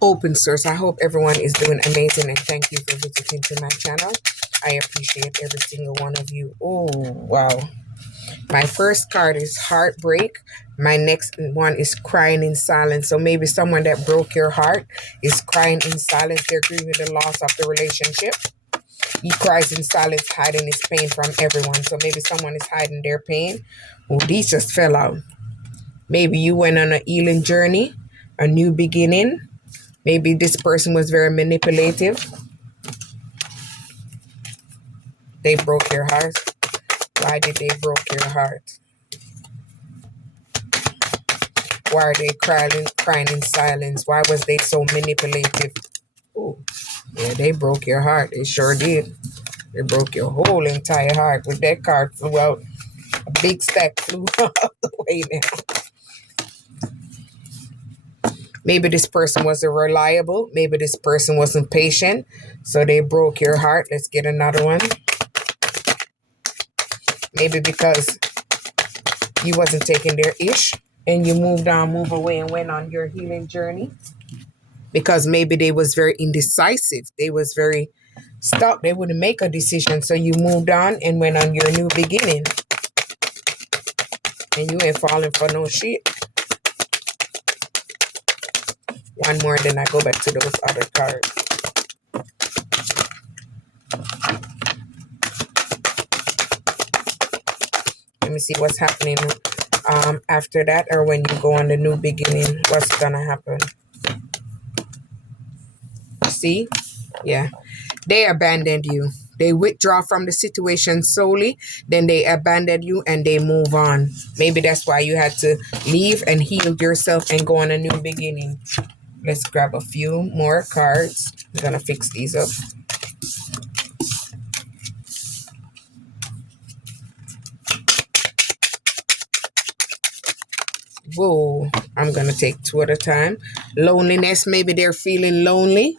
open source. I hope everyone is doing amazing, and thank you for visiting to my channel. I appreciate every single one of you. Oh, wow. My first card is heartbreak. My next one is crying in silence. So maybe someone that broke your heart is crying in silence. They're grieving the loss of the relationship. He cries in silence, hiding his pain from everyone. So maybe someone is hiding their pain. Oh, these just fell out. Maybe you went on a healing journey, a new beginning. Maybe this person was very manipulative. They broke your heart. Why did they broke your heart? Why are they crying in silence? Why was they so manipulative? Oh, yeah, they broke your heart. They sure did. They broke your whole entire heart. With that card flew out, a big stack flew out the way now. Maybe this person wasn't reliable. Maybe this person wasn't patient. So they broke your heart. Let's get another one. Maybe because you wasn't taking their ish and you moved on, moved away and went on your healing journey. Because maybe they was very indecisive. They was very stuck. They wouldn't make a decision. So you moved on and went on your new beginning. And you ain't falling for no shit. One more, then I go back to those other cards. Let me see what's happening after that, or when you go on the new beginning, what's gonna happen. See? Yeah. They abandoned you. They withdraw from the situation solely, then they abandon you and they move on. Maybe that's why you had to leave and heal yourself and go on a new beginning. Let's grab a few more cards. I'm gonna fix these up. Whoa, I'm gonna take two at a time. Loneliness, maybe they're feeling lonely.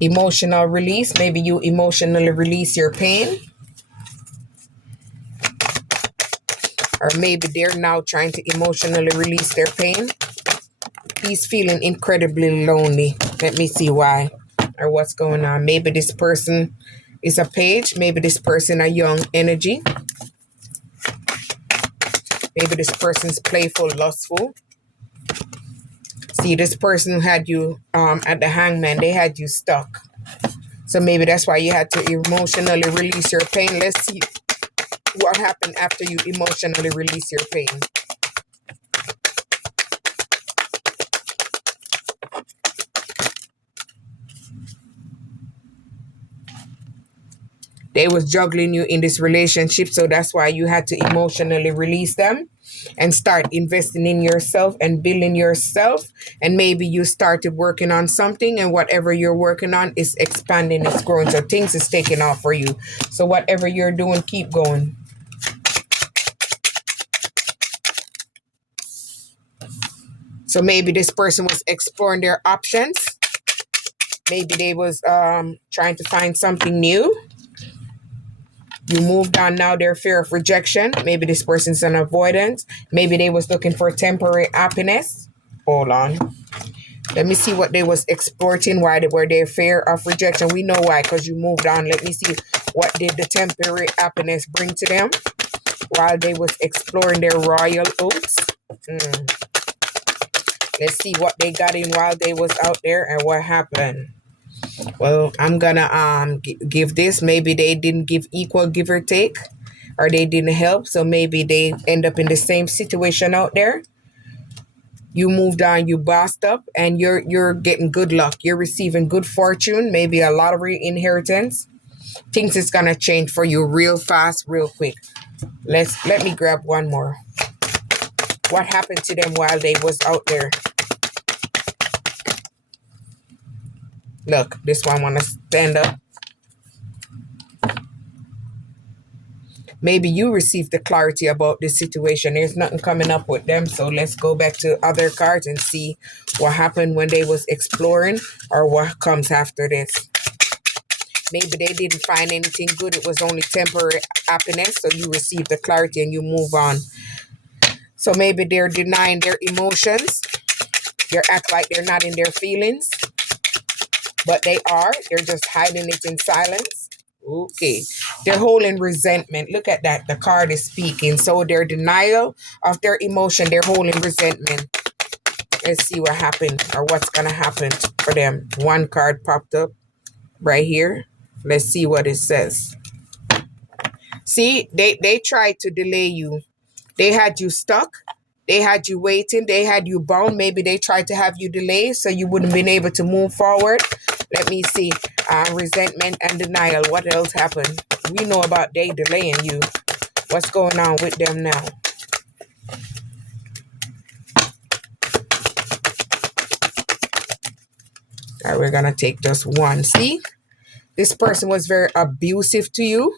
Emotional release, maybe you emotionally release your pain. Or maybe they're now trying to emotionally release their pain. He's feeling incredibly lonely. Let me see why or what's going on. Maybe this person is a page. Maybe this person a young energy. Maybe this person's playful, lustful. See, this person had you at the hangman. They had you stuck. So maybe that's why you had to emotionally release your pain. Let's see what happened after you emotionally release your pain. They was juggling you in this relationship, so that's why you had to emotionally release them and start investing in yourself and building yourself. And maybe you started working on something, and whatever you're working on is expanding, it's growing. So things is taking off for you. So whatever you're doing, keep going. So maybe this person was exploring their options. Maybe they was trying to find something new. You moved on now, their fear of rejection. Maybe this person's an avoidance. Maybe they was looking for temporary happiness. Hold on. Let me see what they was exporting. Why they were their fear of rejection. We know why, because you moved on. Let me see what did the temporary happiness bring to them while they was exploring their royal oats. Let's see what they got in while they was out there and what happened. Well, I'm gonna give this. Maybe they didn't give equal give or take, or they didn't help. So maybe they end up in the same situation out there. You moved on, you bossed up, and you're getting good luck. You're receiving good fortune, maybe a lottery inheritance. Things is gonna change for you real fast, real quick. Let me grab one more. What happened to them while they was out there? Look, this one want to stand up. Maybe you received the clarity about this situation. There's nothing coming up with them. So let's go back to other cards and see what happened when they was exploring or what comes after this. Maybe they didn't find anything good. It was only temporary happiness. So you receive the clarity and you move on. So maybe they're denying their emotions. They act like they're not in their feelings, but they are. They're just hiding it in silence. Okay. They're holding resentment. Look at that. The card is speaking. So their denial of their emotion, they're holding resentment. Let's see what happened or what's going to happen for them. One card popped up right here. Let's see what it says. See, they tried to delay you. They had you stuck. They had you waiting. They had you bound. Maybe they tried to have you delay so you wouldn't been able to move forward. Let me see. Resentment and denial. What else happened? We know about they delaying you. What's going on with them now? All right, we're going to take just one. See? This person was very abusive to you,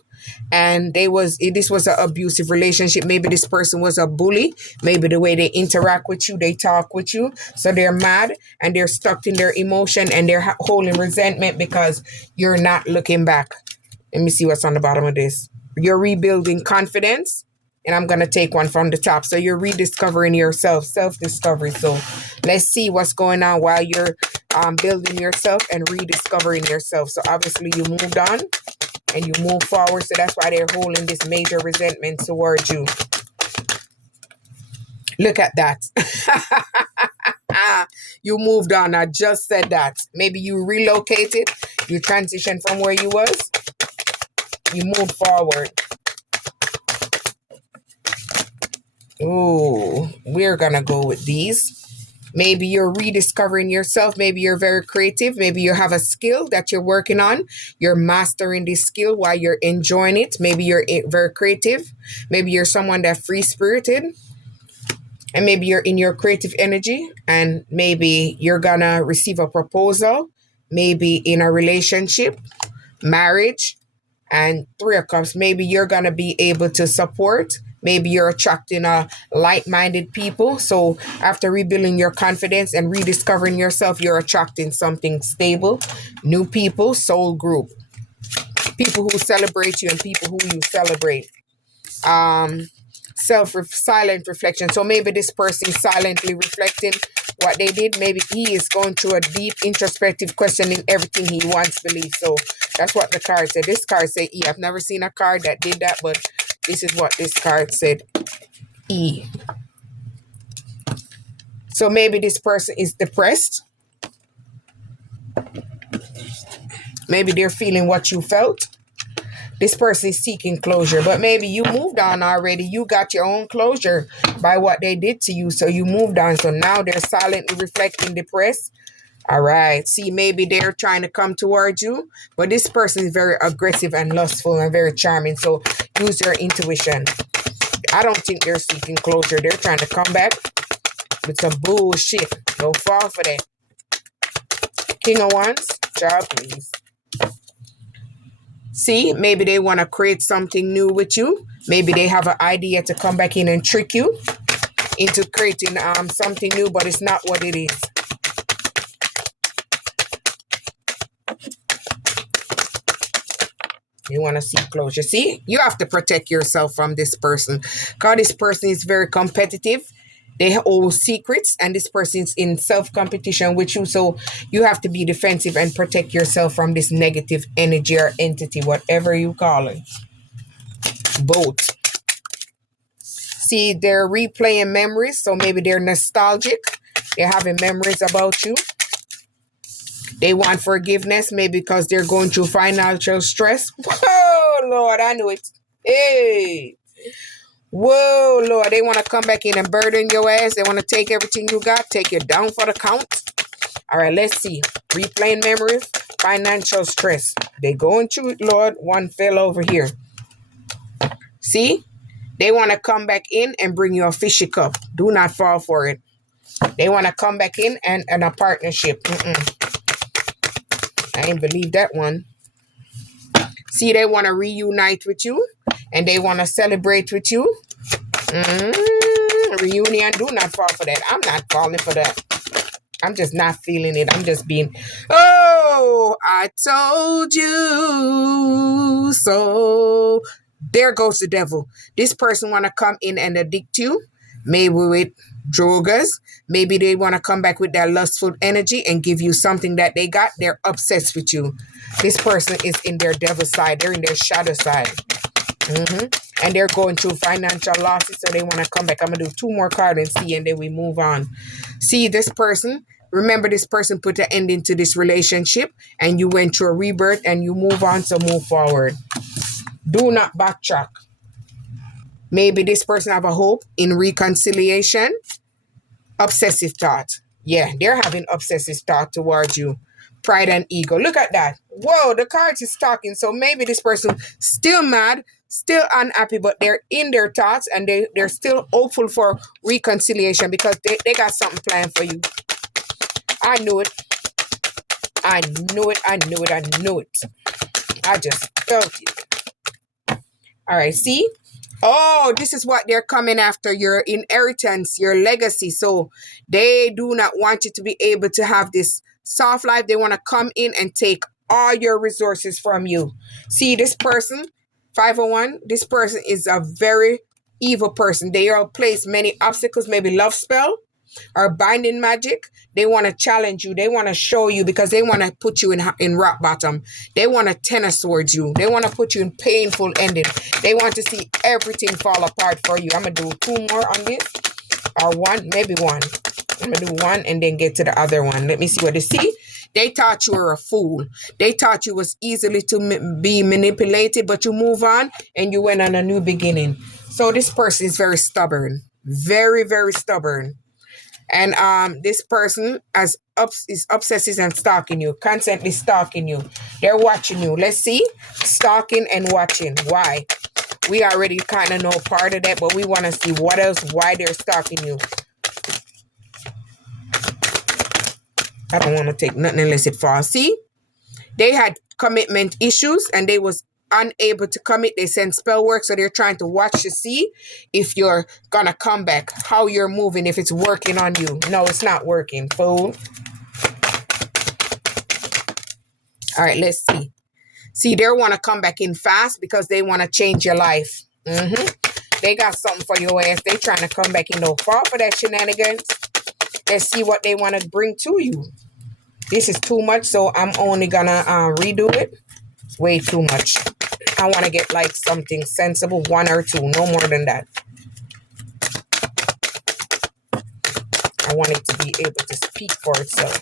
and this was an abusive relationship. Maybe this person was a bully. Maybe the way they interact with you, they talk with you, so they're mad and they're stuck in their emotion and they're holding resentment because you're not looking back. Let me see what's on the bottom of this. You're rebuilding confidence, and I'm going to take one from the top. So you're rediscovering yourself, self-discovery. So let's see what's going on while you're building yourself and rediscovering yourself. So obviously you moved on and you move forward. So that's why they're holding this major resentment towards you. Look at that. You moved on. I just said that. Maybe you relocated. You transitioned from where you was. You moved forward. Ooh, we're going to go with these. Maybe you're rediscovering yourself. Maybe you're very creative. Maybe you have a skill that you're working on. You're mastering this skill while you're enjoying it. Maybe you're very creative. Maybe you're someone that's free-spirited. And maybe you're in your creative energy. And maybe you're going to receive a proposal. Maybe in a relationship, marriage, and Three of Cups. Maybe you're going to be able to support. Maybe you're attracting like-minded people. So after rebuilding your confidence and rediscovering yourself, you're attracting something stable, new people, soul group, people who celebrate you and people who you celebrate. Silent reflection. So maybe this person is silently reflecting what they did. Maybe he is going through a deep introspective questioning everything he once believed. So that's what the card said. This card said E. I've never seen a card that did that, but this is what this card said. E. So maybe this person is depressed. Maybe they're feeling what you felt. This person is seeking closure, but maybe you moved on already. You got your own closure by what they did to you, so you moved on. So now they're silently reflecting, depressed. All right. See, maybe they're trying to come towards you, but this person is very aggressive and lustful and very charming. So use your intuition. I don't think they're seeking closure. They're trying to come back with some bullshit. Don't fall for that. King of Wands, child, please. See, maybe they want to create something new with you. Maybe they have an idea to come back in and trick you into creating something new, but it's not what it is. You want to see closure. See, you have to protect yourself from this person, because this person is very competitive. They hold secrets, and this person is in self-competition with you. So you have to be defensive and protect yourself from this negative energy or entity, whatever you call it. Both. See, they're replaying memories. So maybe they're nostalgic. They're having memories about you. They want forgiveness, maybe because they're going through financial stress. Whoa, Lord, I knew it. Hey. Whoa, Lord, they want to come back in and burden your ass. They want to take everything you got, take you down for the count. All right, let's see. Replaying memories, financial stress. They going through it, Lord. One fell over here. See? They want to come back in and bring you a fishy cup. Do not fall for it. They want to come back in and a partnership. I ain't believe that one. See, they want to reunite with you. And they want to celebrate with you. Reunion, do not fall for that. I'm not falling for that. I'm just not feeling it. I'm just being, oh, I told you so. There goes the devil. This person want to come in and addict you. Maybe with Drogas. Maybe they want to come back with that lustful energy and give you something that they got. They're obsessed with you. This person is in their devil side. They're in their shadow side. And they're going through financial losses, so they want to come back. I'm going to do 2 more cards and see, and then we move on. See, this person, remember this person put an end into this relationship, and you went through a rebirth, and you move on, so move forward. Do not backtrack. Maybe this person have a hope in reconciliation. Obsessive thought. Yeah, they're having obsessive thought towards you. Pride and ego. Look at that. Whoa, the cards is talking. So maybe this person still mad, still unhappy, but they're in their thoughts, and they're still hopeful for reconciliation because they got something planned for you. I knew it. I knew it. I knew it. I knew it. I just felt it. All right, see? Oh, this is what they're coming after, your inheritance, your legacy. So they do not want you to be able to have this soft life. They want to come in and take all your resources from you. See, this person, 501, this person is a very evil person. They are place many obstacles, maybe love spell or binding magic. They want to challenge you. They want to show you because they want to put you in rock bottom. They want to tennis towards you. They want to put you in painful ending. They want to see everything fall apart for you. I'm going to do 2 more on this, or 1, maybe 1. I'm going to do 1 and then get to the other one. Let me see what they see. They thought you were a fool. They thought you was easily to be manipulated, but you move on and you went on a new beginning. So this person is very stubborn. Very, very stubborn. And this person is obsessive and stalking you, constantly stalking you. They're watching you. Let's see. Stalking and watching. Why? We already kind of know part of that, but we want to see what else, why they're stalking you. I don't want to take nothing unless it falls. See? They had commitment issues and they was unable to commit. They send spell work, so they're trying to watch to see if you're gonna come back, how you're moving, if it's working on you. No, it's not working, fool. All right, let's see. See, they want to come back in fast because they want to change your life. They got something for your ass. They trying to come back in. Don't fall for that shenanigans. Let's see what they want to bring to you. This is too much, so I'm only gonna redo it. Way too much. I want to get like something sensible, 1 or 2, no more than that. I want it to be able to speak for itself.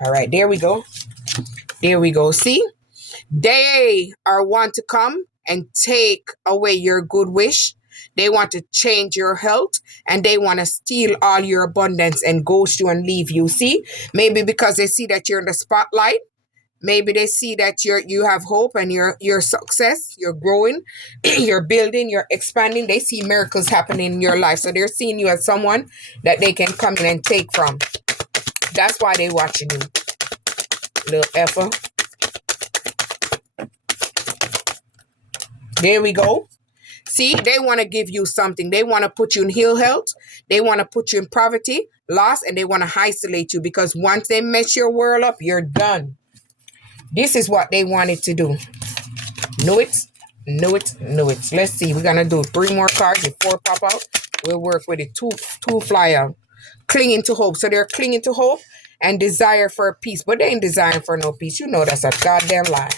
All right, there we go. There we go. See, they are want to come and take away your good wish. They want to change your health, and they want to steal all your abundance and ghost you and leave you. See, maybe because they see that you're in the spotlight. Maybe they see that you have hope and you're success, you're growing, you're building, you're expanding. They see miracles happening in your life. So they're seeing you as someone that they can come in and take from. That's why they're watching you. Little effer. There we go. See, they want to give you something. They want to put you in ill health. They want to put you in poverty, loss, and they want to isolate you because once they mess your world up, you're done. This is what they wanted to do. Know it, know it, know it. Let's see. We're going to do 3 more cards. If 4 pop out, we'll work with it. 2 fly out. Clinging to hope. So they're clinging to hope and desire for peace. But they ain't desiring for no peace. You know that's a goddamn lie.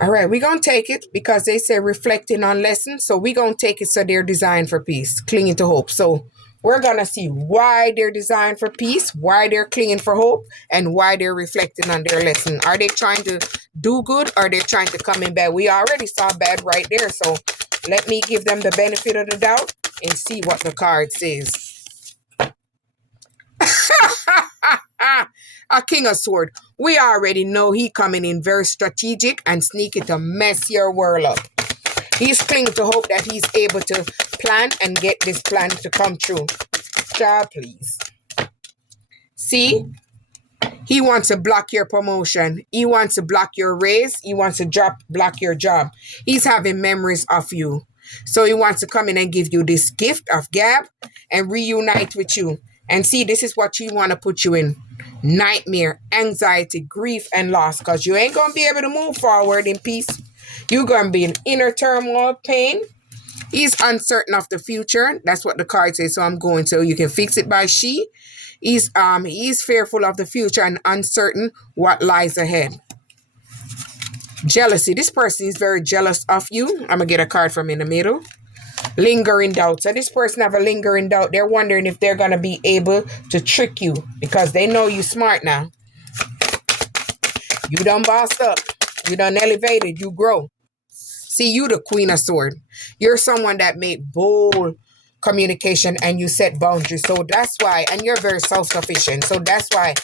All right. We're going to take it because they say reflecting on lessons. So we're going to take it so they're designed for peace. Clinging to hope. So we're going to see why they're designed for peace, why they're clinging for hope, and why they're reflecting on their lesson. Are they trying to do good or are they trying to come in bad? We already saw bad right there. So let me give them the benefit of the doubt and see what the card says. A King of Swords. We already know he coming in very strategic and sneaky to mess your world up. He's clinging to hope that he's able to plan and get this plan to come true. Child, please. See? He wants to block your promotion. He wants to block your raise. He wants to block your job. He's having memories of you. So he wants to come in and give you this gift of gab and reunite with you. And see, this is what you want to put you in. Nightmare, anxiety, grief, and loss. Because you ain't going to be able to move forward in peace. You're going to be in inner turmoil, pain, He's uncertain of the future. That's what the card says. So I'm going. So you can fix it by she. He's fearful of the future and uncertain what lies ahead. Jealousy. This person is very jealous of you. I'm gonna get a card from in the middle. Lingering doubt. So this person have a lingering doubt. They're wondering if they're gonna be able to trick you because they know you smart now. You done bossed up. You done elevated. You grow. See, you the Queen of Swords. You're someone that made bold communication and you set boundaries. So that's why, and you're very self-sufficient. So that's why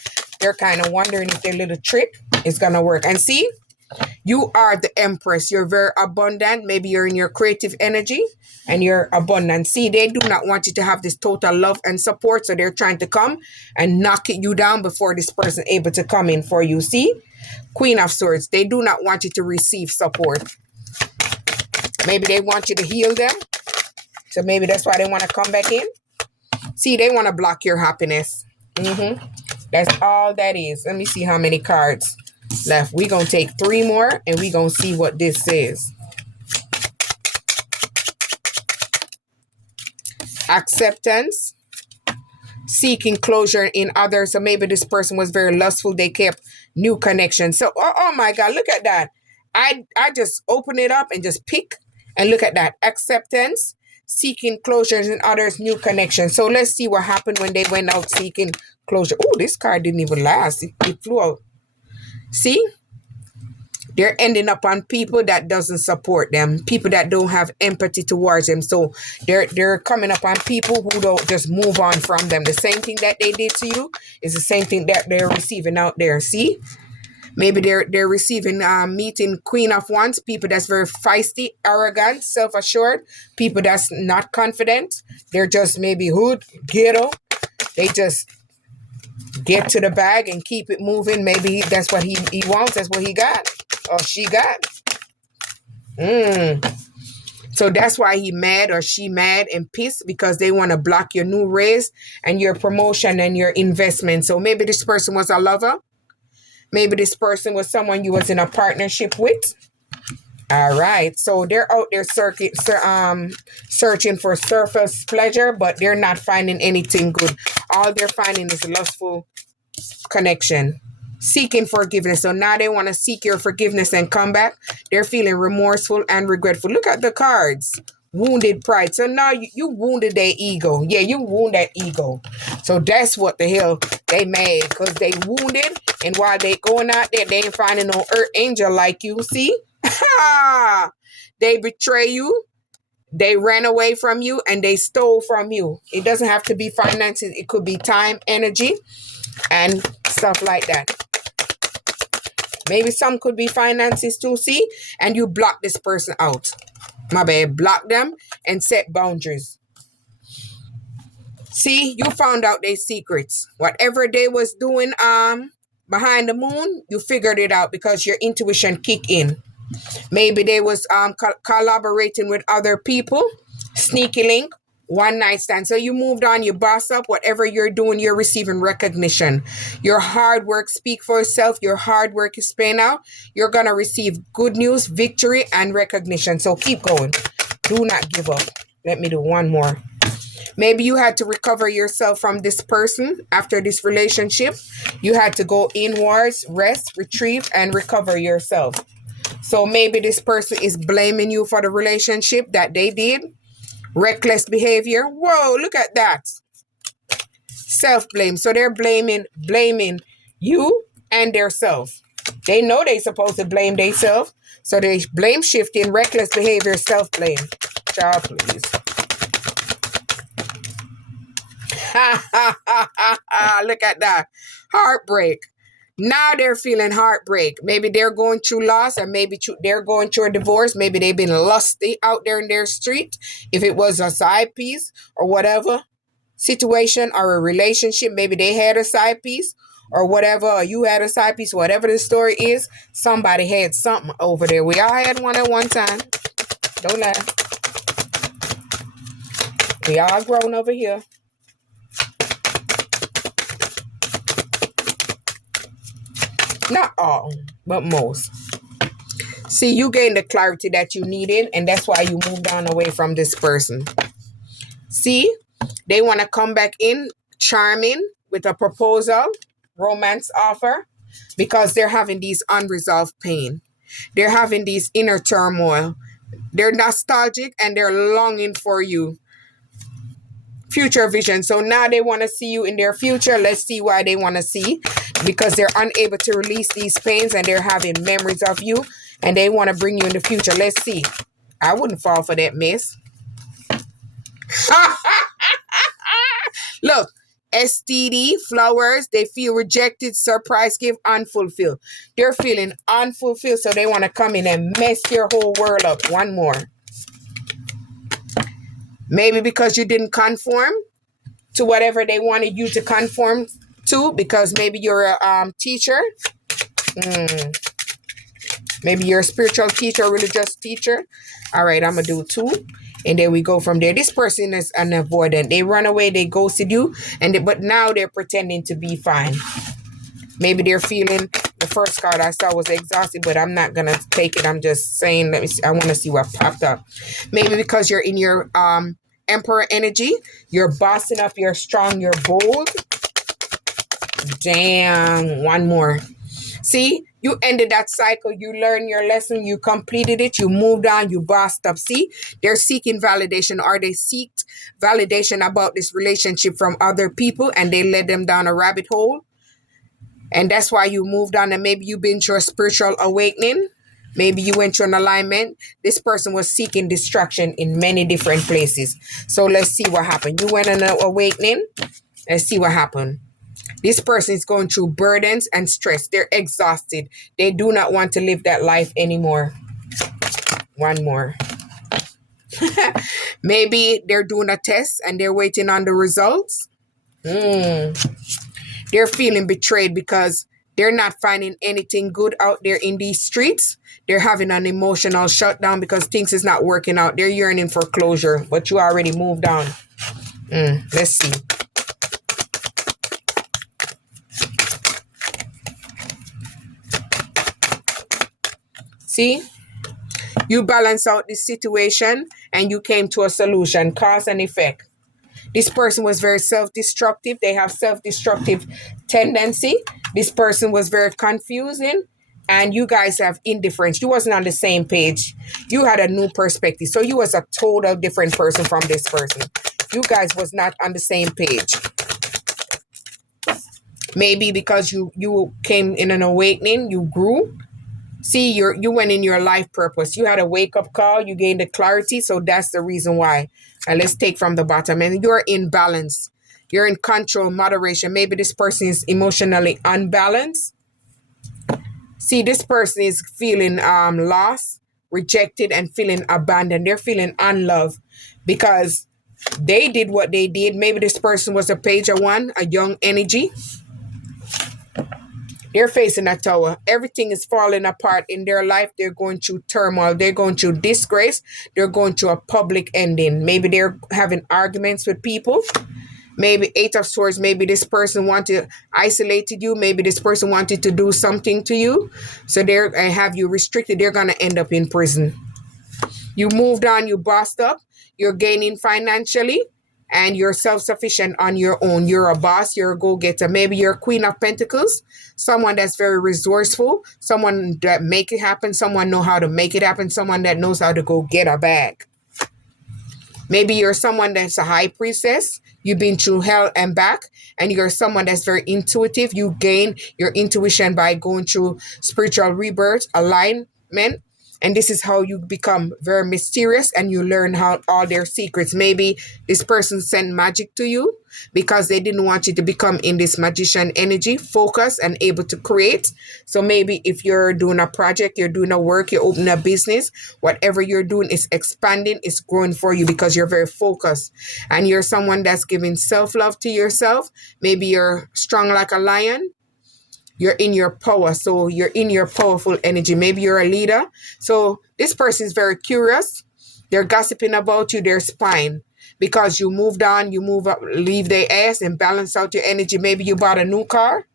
they're kind of wondering if their little trick is going to work. And see, you are the Empress. You're very abundant. Maybe you're in your creative energy and you're abundant. See, they do not want you to have this total love and support. So they're trying to come and knock you down before this person able to come in for you. See, Queen of Swords. They do not want you to receive support. Maybe they want you to heal them. So maybe that's why they want to come back in. See, they want to block your happiness. That's all that is. Let me see how many cards left. We're going to take 3 more and we're going to see what this says. Acceptance. Seeking closure in others. So maybe this person was very lustful. They kept new connections. So, oh my God, look at that. I just open it up and just pick and look at that. Acceptance. Seeking closures in others, new connections. So let's see what happened when they went out seeking closure. Oh, this card didn't even last. It flew out. See? They're ending up on people that doesn't support them, people that don't have empathy towards them. So they're coming up on people who don't just move on from them. The same thing that they did to you is the same thing that they're receiving out there. See? Maybe they're receiving meeting Queen of Wands, people that's very feisty, arrogant, self-assured, people that's not confident. They're just maybe hood, ghetto. They just get to the bag and keep it moving. Maybe that's what he wants. That's what he got or she got. So that's why he mad or she mad and pissed because they want to block your new raise and your promotion and your investment. So maybe this person was a lover. Maybe this person was someone you was in a partnership with. All right. So they're out there searching for surface pleasure, but they're not finding anything good. All they're finding is lustful connection. Seeking forgiveness. So now they want to seek your forgiveness and come back. They're feeling remorseful and regretful. Look at the cards. Wounded pride. So now you wounded their ego. Yeah, you wound that ego. So that's what the hell they made. Because they wounded. And while they going out there, they ain't finding no earth angel like you. See? They betray you. They ran away from you. And they stole from you. It doesn't have to be finances. It could be time, energy, and stuff like that. Maybe some could be finances too. See? And you block this person out. My bad. Block them and set boundaries. See, you found out their secrets. Whatever they was doing behind the moon, you figured it out because your intuition kicked in. Maybe they was collaborating with other people. Sneaky link. One night stand. So you moved on, you boss up. Whatever you're doing, you're receiving recognition. Your hard work speak for itself. Your hard work is paying out. You're going to receive good news, victory, and recognition. So keep going. Do not give up. Let me do one more. Maybe you had to recover yourself from this person after this relationship. You had to go inwards, rest, retrieve, and recover yourself. So maybe this person is blaming you for the relationship that they did. Reckless behavior. Whoa, look at that. Self-blame. So they're blaming you and their self. They know they're supposed to blame themselves. So they blame shifting, reckless behavior, self-blame. Child, please. Look at that. Heartbreak. Now they're feeling heartbreak. Maybe they're going through loss, or maybe they're going through a divorce. Maybe they've been lusty out there in their street. If it was a side piece or whatever situation or a relationship, maybe they had a side piece or whatever, or you had a side piece, whatever the story is, somebody had something over there. We all had one at one time. Don't lie. We all grown over here. Not all, but most. See, you gained the clarity that you needed, and that's why you moved on away from this person. See, they want to come back in charming with a proposal, romance offer, because they're having these unresolved pain. They're having these inner turmoil. They're nostalgic and they're longing for you. Future vision. So now they want to see you in their future. Let's see why they want to see. Because they're unable to release these pains and they're having memories of you and they want to bring you in the future. Let's see. I wouldn't fall for that mess. Look, STD, flowers, they feel rejected, surprise gift, unfulfilled. They're feeling unfulfilled, so they want to come in and mess your whole world up. One more. Maybe because you didn't conform to whatever they wanted you to conform to, because maybe you're a teacher. Maybe you're a spiritual teacher, religious teacher. All right, I'm going to do 2. And then we go from there. This person is an avoidant. They run away, they ghosted you, but now they're pretending to be fine. Maybe they're feeling, the first card I saw was exhausted, but I'm not going to take it. I'm just saying, let me see. I want to see what popped up. Maybe because you're in your Emperor energy, you're bossing up, you're strong, you're bold. Damn, one more. See, you ended that cycle. You learned your lesson. You completed it. You moved on. You bossed up. See, they're seeking validation, or they seeked validation about this relationship from other people, and they led them down a rabbit hole. And that's why you moved on. And maybe you've been through a spiritual awakening. Maybe you went through an alignment. This person was seeking distraction in many different places. So let's see what happened. You went on an awakening. Let's see what happened. This person is going through burdens and stress. They're exhausted. They do not want to live that life anymore. One more. Maybe they're doing a test and they're waiting on the results. They're feeling betrayed because they're not finding anything good out there in these streets. They're having an emotional shutdown because things is not working out. They're yearning for closure, but you already moved on. Let's see. See, you balance out this situation and you came to a solution, cause and effect. This person was very self-destructive. They have self-destructive tendency. This person was very confusing, and you guys have indifference. You wasn't on the same page. You had a new perspective. So you was a total different person from this person. You guys was not on the same page. Maybe because you came in an awakening, you grew. See, you went in your life purpose. You had a wake-up call. You gained the clarity. So that's the reason why. And let's take from the bottom. And you're in balance. You're in control, moderation. Maybe this person is emotionally unbalanced. See, this person is feeling lost, rejected, and feeling abandoned. They're feeling unloved because they did what they did. Maybe this person was a page of 1, a young energy. They're facing a tower. Everything is falling apart in their life. They're going through turmoil. They're going through disgrace. They're going through a public ending. Maybe they're having arguments with people. Maybe 8 of Swords. Maybe this person isolated you. Maybe this person wanted to do something to you. So they're have you restricted. They're going to end up in prison. You moved on. You bossed up. You're gaining financially. And you're self-sufficient on your own. You're a boss. You're a go-getter. Maybe you're a Queen of Pentacles. Someone that's very resourceful. Someone that make it happen. Someone know how to make it happen. Someone that knows how to go get a bag. Maybe you're someone that's a high priestess. You've been through hell and back. And you're someone that's very intuitive. You gain your intuition by going through spiritual rebirth, alignment. And this is how you become very mysterious and you learn all their secrets. Maybe this person sent magic to you because they didn't want you to become in this magician energy, focus and able to create. So maybe if you're doing a project, you're doing a work, you're opening a business, whatever you're doing is expanding, it's growing for you because you're very focused. And you're someone that's giving self-love to yourself. Maybe you're strong like a lion. You're in your power. So you're in your powerful energy. Maybe you're a leader. So this person is very curious. They're gossiping about you. They're spying because you moved on. You move up, leave their ass and balance out your energy. Maybe you bought a new car.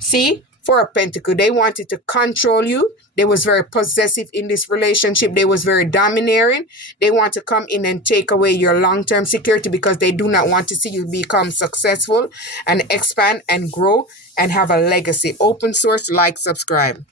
See, Four of Pentacles, they wanted to control you. They was very possessive in this relationship. They was very domineering. They want to come in and take away your long-term security because they do not want to see you become successful and expand and grow and have a legacy. Open source, like, subscribe.